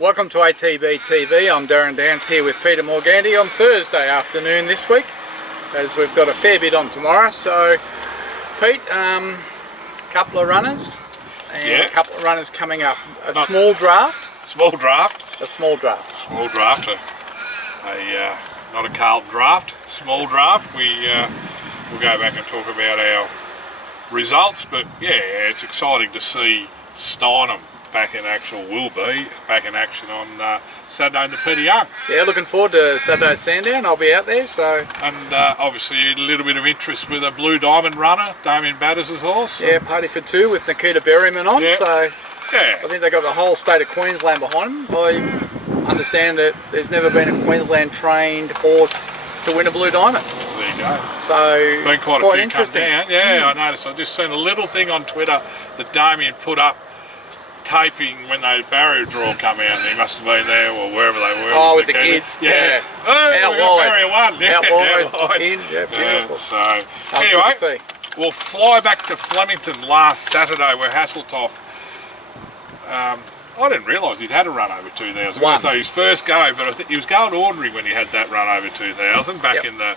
Welcome to ATB TV. I'm Darren Dance here with Peter Morganti on Thursday afternoon this week, as we've got a fair bit on tomorrow. So, Pete, a couple of runners and a couple of runners coming up. A small draft. Small draft. A small draft. Small draft. Not a Carlton draft. Small draft. We'll go back and talk about our results, but yeah, it's exciting to see Steinem back in action on Saturday in the Peter Young. Yeah, looking forward to Saturday at Sandown. I'll be out there. So, and obviously a little bit of interest with a Blue Diamond runner, Damien Batters' horse. Yeah, party for two with Nikita Berryman on. Yeah. So yeah, I think they got the whole state of Queensland behind them. I understand that there's never been a Queensland trained horse to win a Blue Diamond. There you go. So it's been quite a few interesting. come down. Yeah, I noticed. I just seen a little thing on Twitter that Damien put up, taping when the barrier draw come out, and he must have been there or wherever they were. Oh, with the kids. Yeah. Oh, out we got barrier one. Yeah, out wide. In. Yeah, beautiful. So anyway, we'll fly back to Flemington last Saturday where Hasseltoff, I didn't realise he'd had a run over 2,000. So his first go, but I think he was going ordinary when he had that run over 2,000 back in the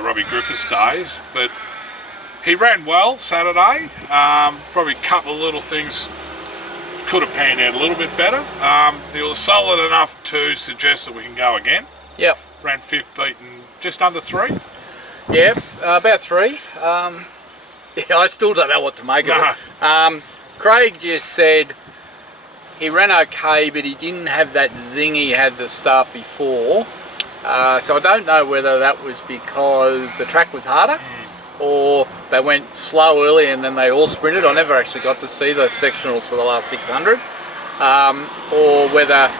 Robbie Griffiths days. But he ran well Saturday. Probably a couple of little things could have panned out a little bit better. He was solid enough to suggest that we can go again. Yep. Ran fifth, beaten just under 3. Yeah, about 3. Yeah, I still don't know what to make of it. Craig just said he ran okay, but he didn't have that zing he had the start before. So I don't know whether that was because the track was harder, or they went slow early and then they all sprinted. I never actually got to see the sectionals for the last 600, or whether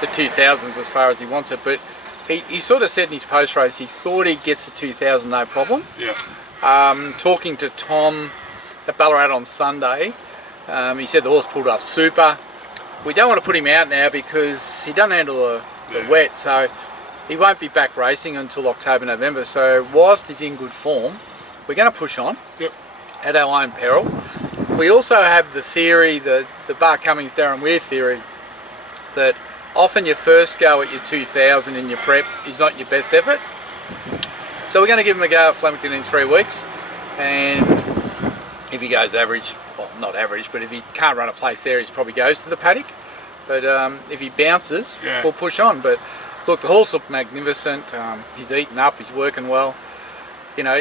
the 2000s as far as he wants it. But he sort of said in his post race he thought he gets the 2000 no problem. Yeah. Talking to Tom at Ballarat on Sunday, he said the horse pulled up super. We don't want to put him out now because he doesn't handle the wet, so he won't be back racing until October, November. So whilst he's in good form, we're going to push on at our own peril. We also have the theory, the Bart Cummings, Darren Weir theory, that often your first go at your 2000 in your prep is not your best effort. So we're going to give him a go at Flemington in 3 weeks, and if he goes average, well, not average, but if he can't run a place there, he probably goes to the paddock. But if he bounces, we'll push on. But look, the horse looked magnificent. He's eaten up, he's working well. You know,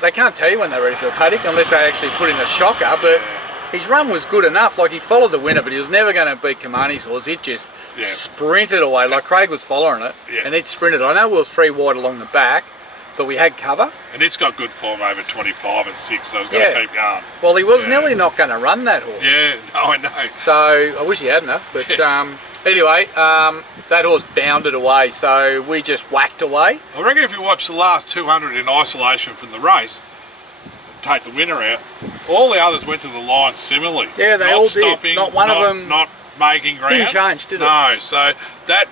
they can't tell you when they're ready for the paddock unless they actually put in a shocker, but his run was good enough. Like, he followed the winner, but he was never going to beat Kamani's horse. It just sprinted away, like Craig was following it, and it sprinted. I know we were 3 wide along the back, but we had cover. And it's got good form over 25 and 6, so it's got to keep going. Well, he was nearly not going to run that horse. Yeah, no, I know. So, I wish he hadn't, but anyway, that horse bounded away, so we just whacked away. I reckon if you watch the last 200 in isolation from the race, take the winner out, all the others went to the line similarly. Yeah, they all did. Not one of them not making ground. Didn't change, did it? No, so that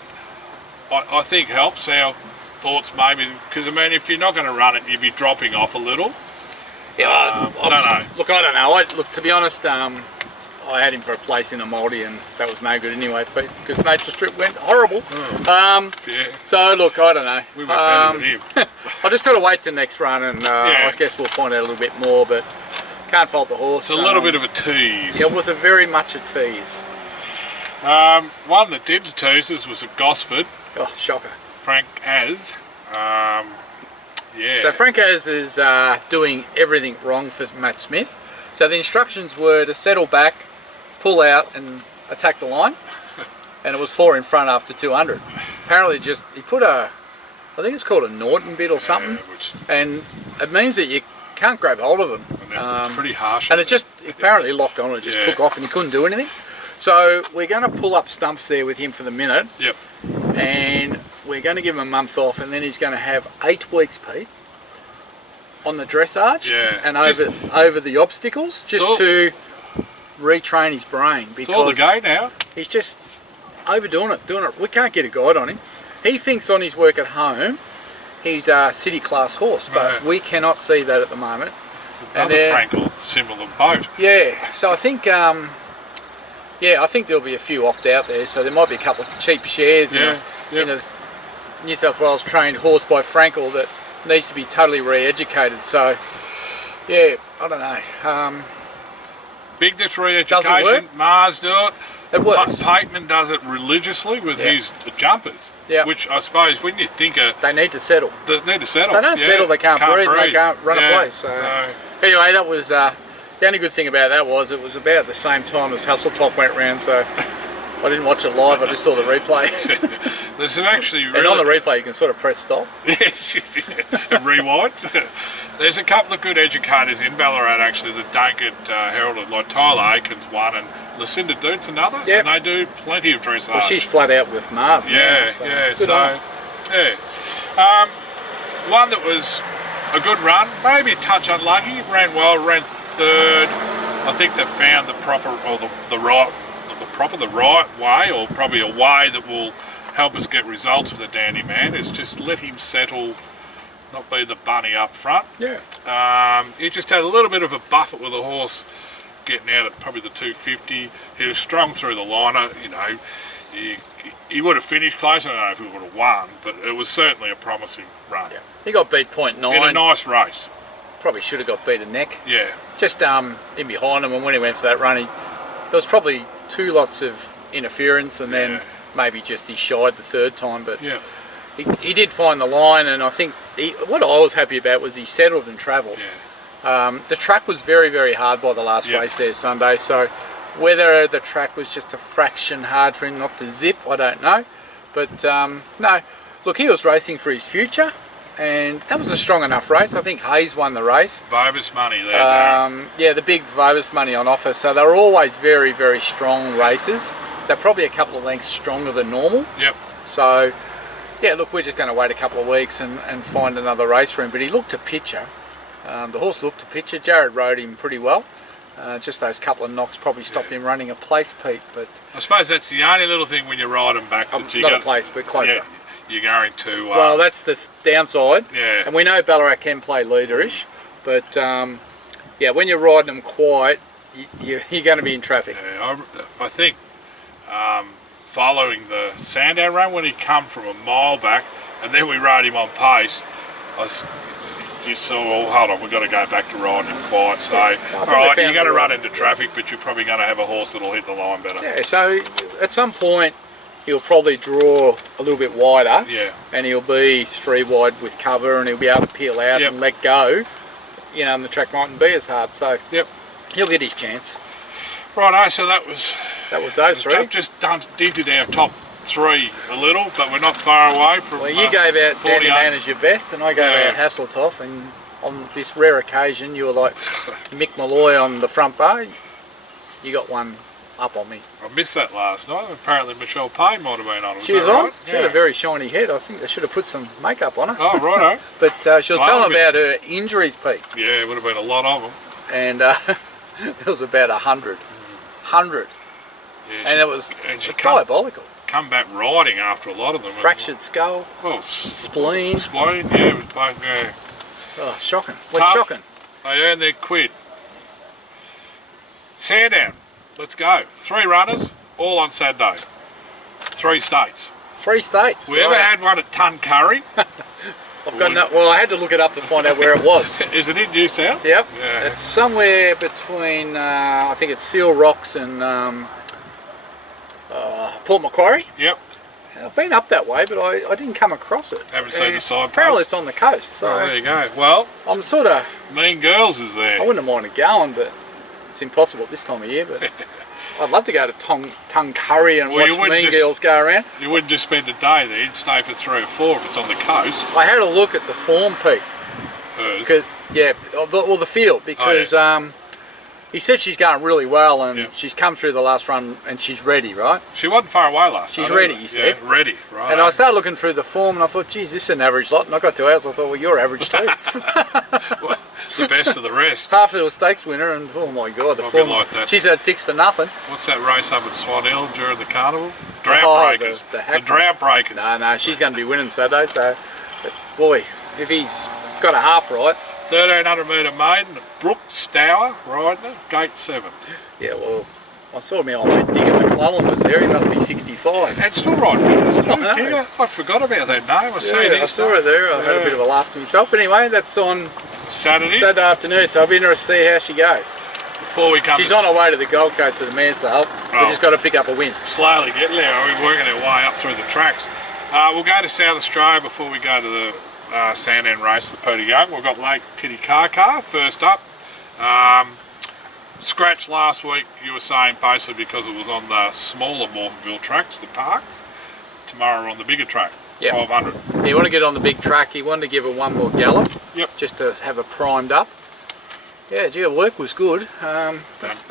I think helps our thoughts maybe, because I mean, if you're not going to run it, you'd be dropping off a little. Yeah, I don't know. Look, I don't know. Look, to be honest, I had him for a place in a multi, and that was no good anyway, because Nature Strip went horrible. So look, I don't know. We went better than him. I just got to wait till next run, and I guess we'll find out a little bit more. But can't fault the horse. It's a little bit of a tease. Yeah, it was very much a tease. One that did the teases was at Gosford. Oh, shocker. Frank Az. So Frank Az is doing everything wrong for Matt Smith. So the instructions were to settle back, pull out and attack the line, and it was 4 in front after 200. Apparently he put I think it's called a Norton bit or something, and it means that you can't grab hold of them. It's pretty harsh. And it just apparently locked on, it just took off and he couldn't do anything. So we're going to pull up stumps there with him for the minute, and we're going to give him a month off, and then he's going to have 8 weeks, Pete, on the dressage and over the obstacles, just to retrain his brain, because it's all the go now. He's just overdoing it. We can't get a guide on him. He thinks on his work at home he's a city class horse, but we cannot see that at the moment. Another Frankel similar boat. Yeah, so I think Yeah, I think there'll be a few opt out there, so there might be a couple of cheap shares in a New South Wales trained horse by Frankel that needs to be totally re-educated. So, yeah, I don't know. Big Ditch re-education. Mars do it. It works. Pateman does it religiously with his jumpers. Yeah. Which I suppose when you think of... They need to settle. They need to settle. If they don't settle, they can't breathe. They can't run a place. So. Anyway, that was... the only good thing about that was it was about the same time as Hustletop went round, so I didn't watch it live, I just saw the replay. There's some actually really... And on the replay you can sort of press stop. And rewind. There's a couple of good educators in Ballarat actually that don't get heralded, like Tyler Aiken's one and Lucinda Doots another, and they do plenty of dressage. Well, she's flat out with Mars now, one that was a good run, maybe a touch unlucky, ran well, ran third. I think they found the proper, or the right way, or probably a way that will help us get results with the Dandy Man, is just let him settle, not be the bunny up front. He just had a little bit of a buffer with the horse getting out at probably the 250. He was strong through the liner, you know. He would have finished close. I don't know if he would have won, but it was certainly a promising run. He got beat 0.9 in a nice race. Probably should have got beat a neck. Just in behind him, and when he went for that run, there was probably 2 lots of interference, and then maybe just he shied the third time. But he did find the line, and I think what I was happy about was he settled and travelled. The track was very, very hard by the last race there Sunday, so whether the track was just a fraction hard for him not to zip, I don't know. But no, look, he was racing for his future, and that was a strong enough race. I think Hayes won the race. Vobis money there, yeah, the big Vobis money on offer, so they're always very, very strong races. They're probably a couple of lengths stronger than normal. So, yeah, look, we're just going to wait a couple of weeks and find another race for him. But he looked a picture. The horse looked a picture. Jared rode him pretty well. Just those couple of knocks probably stopped him running a place, Pete. But I suppose that's the only little thing when you ride them back. That not a place, but closer. You're going to... well, that's the downside. And we know Ballarat can play leaderish. But, yeah, when you're riding them quiet, you're going to be in traffic. I think following the Sandown run, when he come from a mile back, and then we rode him on pace, you saw, well, hold on, we've got to go back to riding him quiet. So, all right, you're going to run into traffic, but you're probably going to have a horse that'll hit the line better. Yeah, so at some point, he'll probably draw a little bit wider, and he'll be 3 wide with cover, and he'll be able to peel out and let go, you know, and the track mightn't be as hard. So he'll get his chance. Righto, so that was those 3. Just dented our top 3 a little, but we're not far away from. Well, you gave out Dandy Man as your best, and I gave out Hasseltoff, and on this rare occasion, you were like Mick Malloy on the front bar. You got one up on me. I missed that last night. Apparently, Michelle Payne might have been on. She was on. She had a very shiny head. I think they should have put some makeup on her. Oh, righto. But she was telling about her injuries, Pete. Yeah, it would have been a lot of them. And there was about 100. 100. Yeah, and it was diabolical. Come back riding after a lot of them. Fractured skull. Well, spleen. Spleen, yeah, it was both, Oh, shocking. What's shocking? They earned their quid. Sandown, let's go. 3 runners, all on Saturday. 3 states. 3 states. We ever had one at Tuncurry? I've got no, well, I had to look it up to find out where it was. Is it in New South? Yep. Yeah. It's somewhere between, I think it's Seal Rocks and Port Macquarie. Yep. I've been up that way, but I didn't come across it. Haven't seen the signpost. Apparently it's on the coast. So there you go. Well, I'm sort of... Mean Girls is there. I wouldn't have minded going, but it's impossible this time of year. But I'd love to go to Tuncurry and watch Mean Girls go around. You wouldn't just spend a day there. You'd stay for 3 or 4 if it's on the coast. I had a look at the form, Pete. Because, the field. Because he said she's going really well, and she's come through the last run and she's ready, right? She wasn't far away last time. She's ready, he said. Yeah, ready, right. And I started looking through the form and I thought, geez, this is an average lot. And I got to ours, I thought, well, you're average too. Well, the best of the rest. Half the stakes winner, and oh my God, the form. Like that. She's had 6 to nothing. What's that race up at Swan Hill during the carnival? Drought Breakers. The Drought Breakers. No, she's going to be winning Saturday. So, but boy, if he's got a half right. 1300 metre maiden, Brooke Stour riding her, gate 7. Yeah, well, I saw my old mate Digger McClellan was there. He must be 65. And still riding with us too, I know. Digger. I forgot about that name. I saw her there. I had a bit of a laugh to myself. But anyway, that's on Saturday afternoon, so I'll be interested to see how she goes. before we come. She's on her way to the Gold Coast for the mares sale. We've just got to pick up a win. Slowly getting there. We're working our way up through the tracks. We'll go to South Australia before we go to the Sandown race, the Peter Young. We've got Lake Titicaca first up. Scratch last week, you were saying, basically because it was on the smaller Morphettville tracks, the parks. Tomorrow we're on the bigger track, 1200. Yeah, you want to get on the big track. You want to give her one more gallop. Yep. Just to have her primed up. Yeah, gee, her work was good. They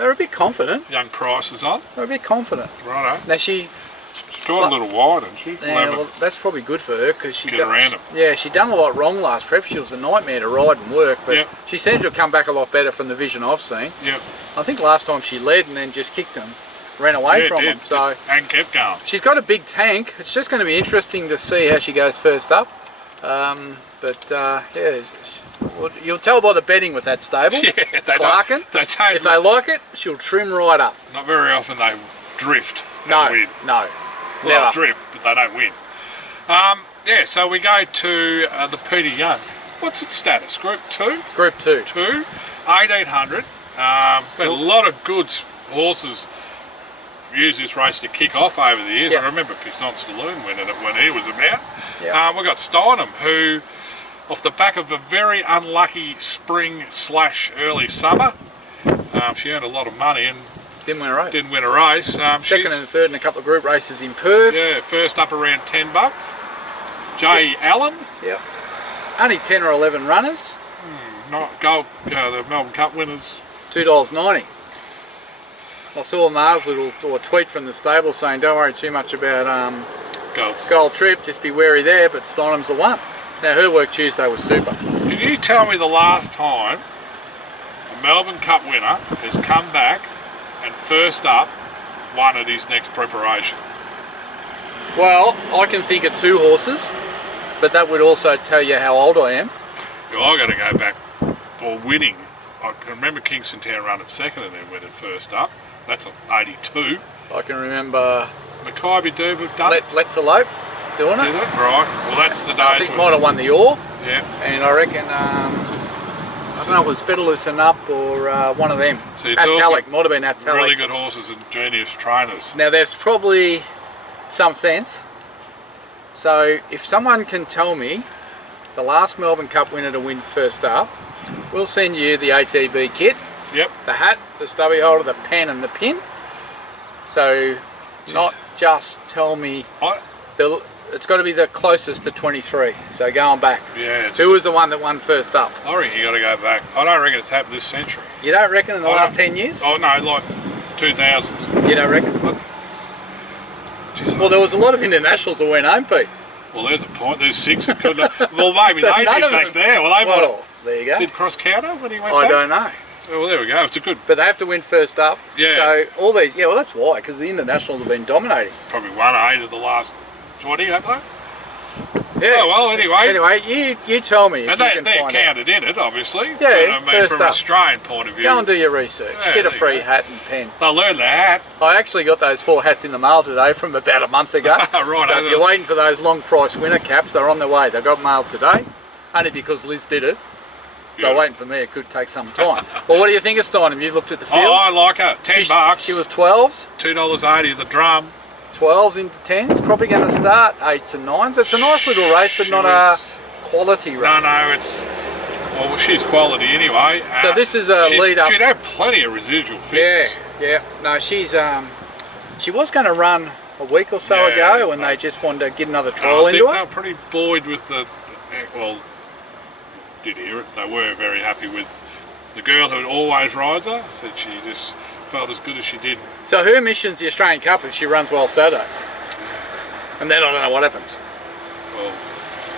were a bit confident. Young Price is on. They were a bit confident. Righto. Now she's drawn a little wide, hasn't she? Yeah, well, that's probably good for her because she Get around 'em. Yeah, she done a lot wrong last prep. She was a nightmare to ride and work, but Yep. she seems to have come back a lot better from the vision I've seen. Yep. I think last time she led and then just kicked them, ran away from them. So and kept going. she's got a big tank. It's just going to be interesting to see how she goes first up. Yeah, well, you'll tell by the betting with that stable. Yeah, they Clarkin. don't. If they like it, she'll trim right up. Not very often they drift and No, win. no, Well, never. drift, but they don't win. Yeah, so we go to the Peter Young. What's its status? Group 2? Group 2. 2, 1800. But a lot of good horses use this race to kick off over the years. Yep. I remember Pizon Stallone winning it when he was about. Yep. We've got Steinem, who, off the back of a very unlucky spring/early summer, she earned a lot of money and Didn't win a race. didn't win a race. Second and third in a couple of group races in Perth. Yeah, first up around $10. J. Allen, Yep. Only 10 or 11 runners. the Melbourne Cup winners. $2.90. I saw Mars' tweet from the stable saying, "Don't worry too much about Gold Trip. Just be wary there." But Steinem's the one. Now her work Tuesday was super. Can you tell me the last time a Melbourne Cup winner has come back and first up won at his next preparation? Well, I can think of 2 horses, but that would also tell you how old I am. Well, I got to go back for winning. I can remember Kingston Town run at second and then went at first up. That's an 82. I can remember Mackay Duva done it. Let's Elope doing Did it. it? Right. Well, that's the days. I think when- might have won the Ore, Yeah. and I reckon I don't know, it was Betaloosen Up or one of them. So you're talking Atalic, might have been Atalic. really good horses and genius trainers. Now there's probably some sense. So if someone can tell me the last Melbourne Cup winner to win first up, we'll send you the ATB kit, Yep. the hat, the stubby holder, the pen and the pin. So not just tell me, it's got to be the closest to 23. So going back. Yeah. Who was the one that won first up? I reckon you got to go back. I don't reckon it's happened this century. You don't reckon in the last 10 years? Oh no, like 2000s. You don't reckon? Jeez, Well, there was a lot of internationals that went home, Pete. well, there's a point. There's 6 that couldn't. Well, maybe So they none did of back them- there. Well, they might Well, there you go. did cross counter when he went I back. don't know. Oh, well, there we go. It's a good, But they have to win first up. Yeah. So all these, well, that's why, because the internationals have been dominating. probably 1-8 of the last 20, haven't they? Yes. Oh, well, anyway. Anyway, you tell me if And you they're can find out. counted in it, obviously. Yeah, but, I mean, first from an up. Australian point of view, Go and do your research. Yeah, Get a there you free go. hat and pen. they'll learn the hat. I actually got those 4 hats in the mail today from about a month ago. Right, So if you're waiting for those long price winner caps, they're on their way. They got mailed today, only because Liz did it. So Yeah. waiting for me, it could take some time. Well, what do you think of Steinem? You've looked at the field. Oh, I like her. $10. She was 12s. $2.80 the drum. 12s into 10s, probably going to start 8s and 9s. It's a nice little race, but She not was- a quality race. No, it's. Well, she's quality anyway. So this is a lead up. She'd have plenty of residual fitness. Yeah. No, she's she was going to run a week or so Yeah, ago, and they just wanted to get another trial I into think they it. were pretty buoyed with the. Well, did hear it. They were very happy with the girl who always rides her. Said she just felt as good as she did. So her mission's the Australian Cup if she runs well Saturday. And then I don't know what happens. Well,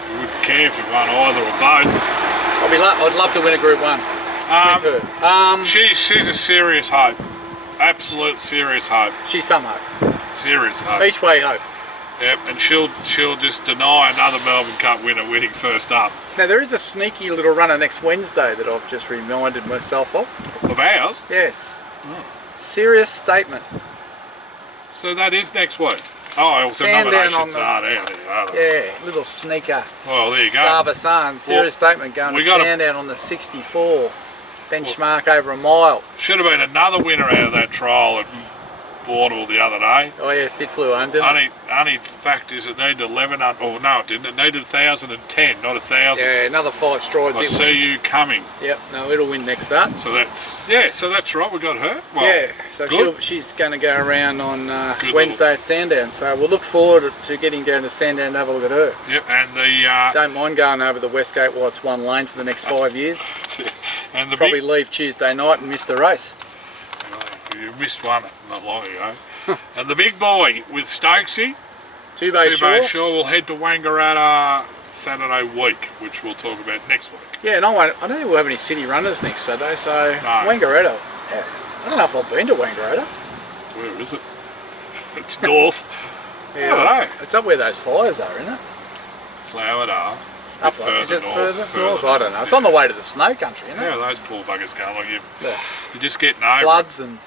we wouldn't care if you won either or both. I'd love to win a Group 1 with her. She's a serious hope. Absolute serious hope. She's some hope. Serious hope. Each way hope. Yep, and she'll just deny another Melbourne Cup winner winning first up. Now there is a sneaky little runner next Wednesday that I've just reminded myself of. Of ours? Yes. Serious Statement. So that is next week. Oh, the Sandown nominations are there. Yeah, little sneaker. Well, there you go. Sabasan, Serious Statement going to Sandown on the 64. Benchmark over a mile. Should have been another winner out of that trial at Bourneville the other day. Oh yeah, Sid flew home, didn't it? Only fact is it needed 1100, or no it didn't, it needed 1,010, not 1,000. Yeah, another 5 strides. I see you coming. Yep, no, it'll win next start. So that's right, we got her. Well, yeah, so she's going to go around on Wednesday at Sandown, so we'll look forward to getting down to Sandown and have a look at her. Yep, and the... Don't mind going over the Westgate while it's one lane for the next 5 years. And the Probably leave Tuesday night and miss the race. You missed one not long ago. And the big boy with Stokesy, Two Bay Shore will head to Wangaratta Saturday week, which we'll talk about next week. Yeah, and I don't think we'll have any city runners next Saturday, so no. Wangaratta. Yeah, I don't know if I've been to Wangaratta. Where is it? It's north. Yeah, I don't know. It's up where those fires are, isn't it? Flowerdah. Up is it further north? I don't know. It's on the way to the snow country, isn't it? Yeah, those poor buggers can't like you. Yeah. You're just getting over floods and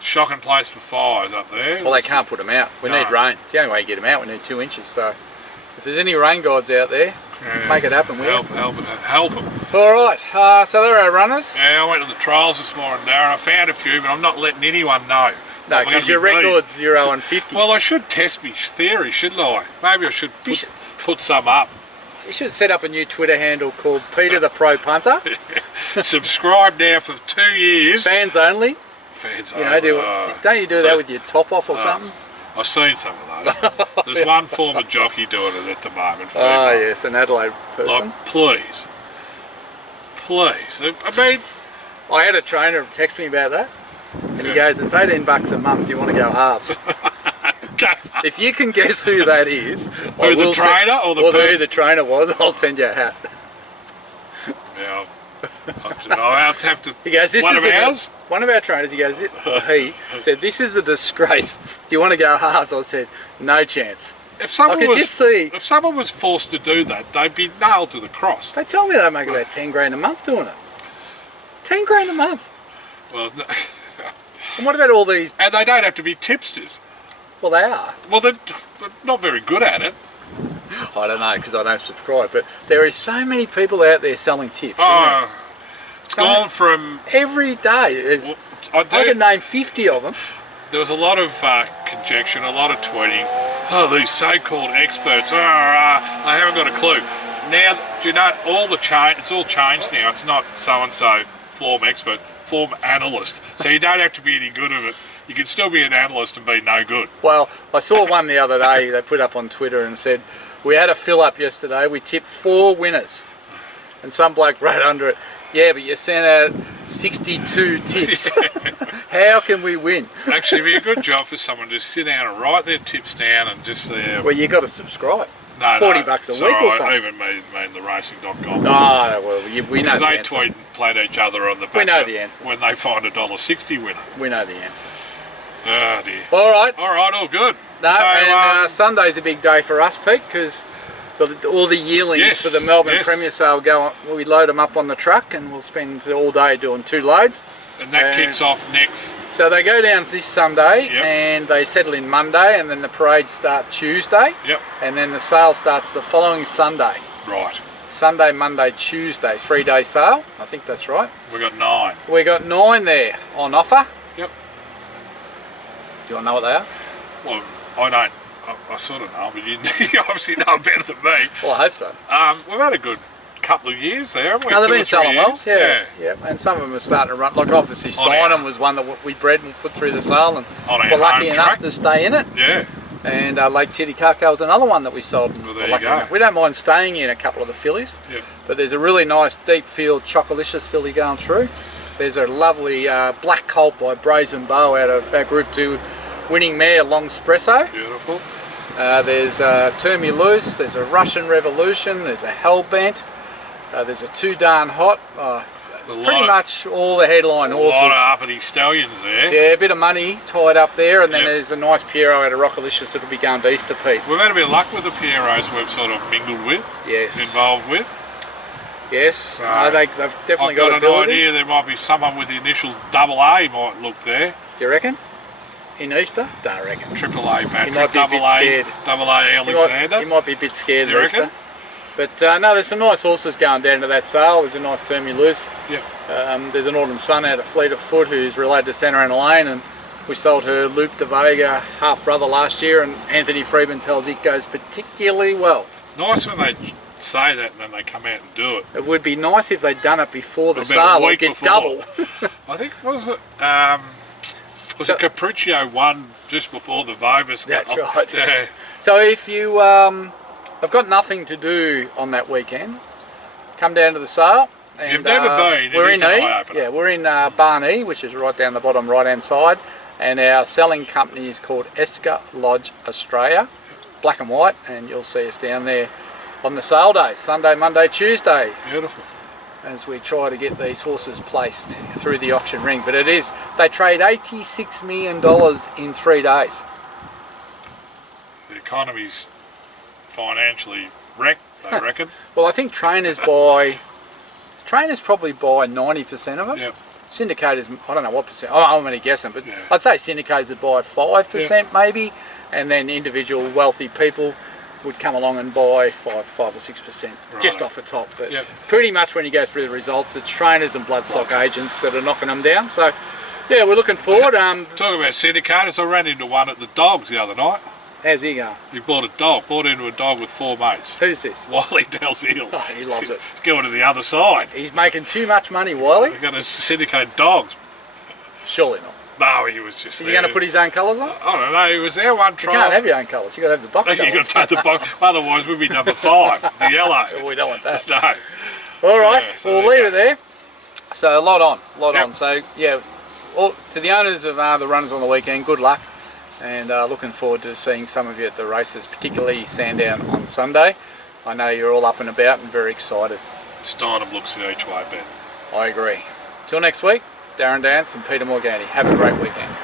shocking place for fires up there. Well, they can't put them out. We need rain. It's the only way you get them out. We need 2 inches. So, if there's any rain gods out there, make it happen. Help them. All right. So there are our runners. Yeah, I went to the trials this morning, Darren. I found a few, but I'm not letting anyone know. No, because your record's 0 and 50. Well, I should test my theory, shouldn't I? Maybe I should put some up. You should set up a new Twitter handle called Peter the Pro Punter. Subscribe now for 2 years. Fans only. Fans only. Don't you do that with your top off or something? I've seen some of those. There's one former jockey doing it at the moment. Oh yes, an Adelaide person. Like, please. I mean, I had a trainer text me about that, and he goes, "It's $18 a month. Do you want to go halves?" If you can guess who that is, who the trainer or the person? Who the trainer was, I'll send you a hat. Yeah, I'll have to. He goes, one of our trainers. He goes, he said, "This is a disgrace. Do you want to go halves?" I said, "No chance." If someone was forced to do that, they'd be nailed to the cross. They tell me they make about 10 grand a month doing it. 10 grand a month. Well, no. And what about all these? And they don't have to be tipsters. Well, they are. Well, they're not very good at it. I don't know because I don't subscribe, but there is so many people out there selling tips. Oh, it's gone from every day. I can name 50 of them. There was a lot of conjecture, a lot of tweeting. Oh, these so-called experts. I haven't got a clue. Now, do you know it's all changed now. It's not so-and-so form expert, form analyst. So you don't have to be any good at it. You can still be an analyst and be no good. Well, I saw one the other day they put up on Twitter and said, we had a fill-up yesterday, we tipped 4 winners. And some bloke wrote under it, yeah, but you sent out 62 tips. How can we win? Actually, it'd be a good job for someone to sit down and write their tips down and just... well, you got to subscribe. No, $40 a week or something. I even mean the racing.com. Oh, well, we know the answer. Because they tweet and play at each other on the back. We know the answer. When they find a $1.60 winner. We know the answer. Oh, dear. All right, all good. No, so, and Sunday's a big day for us, Pete, because all the yearlings for the Melbourne Premier Sale go on. We load them up on the truck and we'll spend all day doing 2 loads. And that kicks off next. So they go down this Sunday and they settle in Monday, and then the parades start Tuesday. Yep. And then the sale starts the following Sunday. Right. Sunday, Monday, Tuesday, 3-day sale. I think that's right. We got 9. We got 9 there on offer. Yep. Do you want to know what they are? Well, I don't. I sort of know, but you obviously know better than me. Well, I hope so. We've had a good couple of years there, haven't we? No, they've been selling well. Yeah. And some of them are starting to run. Like obviously Steinem was one that we bred and put through the sale, and we're lucky enough to stay in it. Yeah. And Lake Titicaca was another one that we sold. Well, there you go. We don't mind staying in a couple of the fillies. Yep. But there's a really nice deep field Chocolicious filly going through. There's a lovely Black Colt by Brazen Bow out of our Group 2 winning mare Long Espresso. Beautiful. There's Turn Me Loose, there's a Russian Revolution, there's a Hellbent, there's a Too Darn Hot, pretty much all the headline horses. A lot of uppity stallions there. Yeah, a bit of money tied up there, and then there's a nice Piero out of Rockalicious that'll be going to Easter Pete. We've had a bit of luck with the Pieros we've sort of mingled with, involved with. Yes, they've definitely got ability. I've got an idea there might be someone with the initials AA might look there. Do you reckon? In Easter? Don't reckon. Triple A He Patrick, might be a bit scared. double A Alexander. He might be a bit scared You at Easter. reckon? But no, there's some nice horses going down to that sale. There's a nice Termy Loose. Yep. There's an Autumn Sun out of Fleet of Foot who's related to Santa Ana Lane, and we sold her Luke de Vega half-brother last year, and Anthony Freeman tells it goes particularly well. Nice when they say that and then they come out and do it. It would be nice if they'd done it before the About a sale, week like get before. double. I think, was it Capriccio won just before the Vobis? That's right. Yeah. So if you have got nothing to do on that weekend, come down to the sale. If you've never been, we're it is in an E. eye-opener. Yeah, we're in Barn E, which is right down the bottom right-hand side, and our selling company is called Esker Lodge Australia, black and white, and you'll see us down there on the sale day, Sunday, Monday, Tuesday, Beautiful. as we try to get these horses placed through the auction ring. But they trade $86 million in 3 days. The economy's financially wrecked, they reckon. Well, I think trainers probably buy 90% of it. Yep. Syndicators, I don't know what percent, I'm only guessing, but Yeah. I'd say syndicators would buy 5% maybe, and then individual wealthy people would come along and buy 5 or 6%, just Right. off the top. But Yep. pretty much when you go through the results, it's trainers and bloodstock agents that are knocking them down. So yeah, we're looking forward. Talking about syndicators, I ran into one at the Dogs the other night. How's he going? He bought into a dog with 4 mates. Who's this? Wally Dalziel. Oh, he loves it. Going to the other side. He's making too much money, Wiley. They're going to syndicate dogs. Surely not. No, he was just Is he going to put his own colours on? I don't know, he was there one You trial. can't have your own colours. You've got to have the box You've got colours. to take the box, otherwise we'd be number 5, the yellow. We don't want that. No. All right, Yeah, so we'll there leave you it there. So a lot on. Yep. So yeah, to the owners of the runners on the weekend, good luck, and looking forward to seeing some of you at the races, particularly Sandown on Sunday. I know you're all up and about and very excited. Steinem looks at each way, Ben. I agree. Till next week, Darren Dance and Peter Morgani. Have a great weekend.